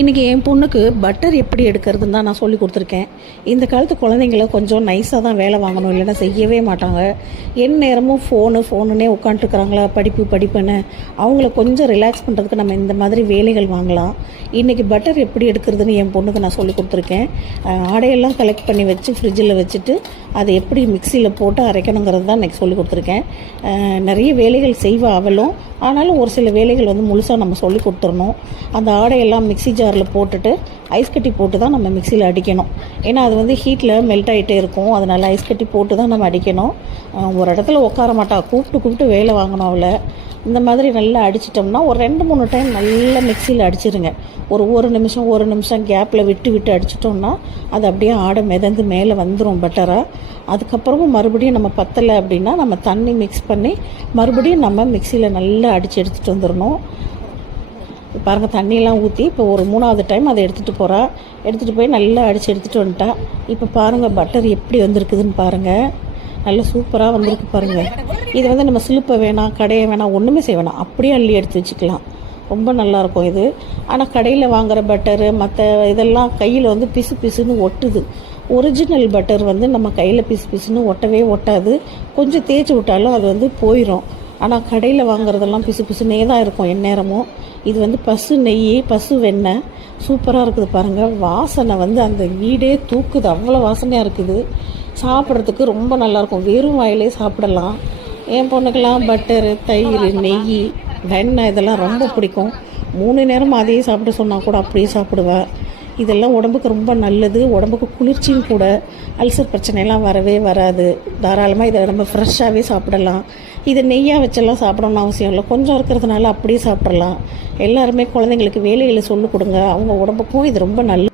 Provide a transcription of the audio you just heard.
இன்றைக்கி என் பொண்ணுக்கு பட்டர் எப்படி எடுக்கிறதுன்னு தான் நான் சொல்லி கொடுத்துருக்கேன். இந்த காலத்து குழந்தைங்கள கொஞ்சம் நைஸாக தான் வேலை வாங்கணும், இல்லைன்னா செய்யவே மாட்டாங்க. என் நேரமும் ஃபோனுன்னே உட்காந்துருக்குறாங்களா, படிப்புன்னு அவங்கள கொஞ்சம் ரிலாக்ஸ் பண்ணுறதுக்கு நம்ம இந்த மாதிரி வேலைகள் வாங்கலாம். இன்றைக்கி பட்டர் எப்படி எடுக்கிறதுன்னு என் பொண்ணுக்கு நான் சொல்லி கொடுத்துருக்கேன். ஆடையெல்லாம் கலெக்ட் பண்ணி வச்சு ஃப்ரிட்ஜில் வச்சுட்டு அதை எப்படி மிக்சியில் போட்டு அரைக்கணுங்கிறது தான் இன்றைக்கி சொல்லி கொடுத்துருக்கேன். நிறைய வேலைகள் செய்வா அவளும். ஆனாலும் ஒரு சில வேலைகள் வந்து முழுசாக நம்ம சொல்லி கொடுத்துடணும். அந்த ஆடையெல்லாம் மிக்சி ஜாரில் போட்டுட்டு ஐஸ் கட்டி போட்டு தான் நம்ம மிக்சியில் அடிக்கணும். ஏன்னா அது வந்து ஹீட்டில் மெல்ட் ஆகிட்டே இருக்கும். அதனால் ஐஸ் கட்டி போட்டு தான் நம்ம அடிக்கணும். ஒரு இடத்துல உட்கார மாட்டா, கூப்பிட்டு வேலை வாங்கணும் அவளை. இந்த மாதிரி நல்லா அடிச்சிட்டோம்னா ஒரு 2-3 டைம் நல்லா மிக்சியில் அடிச்சிருங்க. ஒரு நிமிஷம் கேப்பில் விட்டு அடிச்சிட்டோம்னா அது அப்படியே ஆடை மிதந்து மேலே வந்துடும் பட்டராக. அதுக்கப்புறமும் மறுபடியும் நம்ம பத்தலை அப்படின்னா நம்ம தண்ணி மிக்ஸ் பண்ணி மறுபடியும் நம்ம மிக்சியில் நல்லா அடித்து எடுத்துகிட்டு வந்துடணும். பாருங்கள், தண்ணியெல்லாம் ஊற்றி இப்போ ஒரு 3வது டைம் அதை எடுத்துகிட்டு போய் நல்லா அடித்து எடுத்துகிட்டு வந்துட்டா. இப்போ பாருங்கள் பட்டர் எப்படி வந்திருக்குதுன்னு பாருங்கள். நல்லா சூப்பராக வந்திருக்கு பாருங்கள். இது வந்து நம்ம சிலுப்பை வேணாம், கடையை வேணாம், ஒன்றுமே செய்ய வேணாம், அப்படியே அள்ளி எடுத்து வச்சுக்கலாம். ரொம்ப நல்லாயிருக்கும் இது. ஆனால் கடையில் வாங்குகிற பட்டரு மற்ற இதெல்லாம் கையில் வந்து பிசுன்னு ஒட்டுது. ஒரிஜினல் பட்டர் வந்து நம்ம கையில் பிசுன்னு ஒட்டாது. கொஞ்சம் தேய்ச்சி விட்டாலும் அது வந்து போயிடும். ஆனால் கடையில் வாங்குறதெல்லாம் பிசுனே தான் இருக்கும் எந்நேரமும். இது வந்து பசு நெய், பசு வெண்ணெய், சூப்பராக இருக்குது பாருங்கள். வாசனை வந்து அந்த வீடே தூக்குது, அவ்வளோ வாசனையாக இருக்குது. சாப்பிட்றதுக்கு ரொம்ப நல்லாயிருக்கும், வெறும் வாயிலே சாப்பிடலாம். என் பொண்ணுக்கெல்லாம் பட்டரு, தயிர், நெய், வெண்ணெய் இதெல்லாம் ரொம்ப பிடிக்கும். 3 நேரம் அதையே சாப்பிட சொன்னால் கூட அப்படியே சாப்பிடுவேன். இதெல்லாம் உடம்புக்கு ரொம்ப நல்லது, உடம்புக்கு குளிர்ச்சியும் கூட. அல்சர் பிரச்சனைலாம் வரவே வராது. தாராளமாக இதை நம்ம ஃப்ரெஷ்ஷாகவே சாப்பிடலாம். இதை நெய்யாக வச்செல்லாம் சாப்பிடணும்னு அவசியம் இல்லை, கொஞ்சம் இருக்கிறதுனால அப்படியே சாப்பிட்றலாம். எல்லாருமே குழந்தைங்களுக்கு வேலைகளை சொல்லிக் கொடுங்க, அவங்க உடம்புக்கும் இது ரொம்ப நல்லது.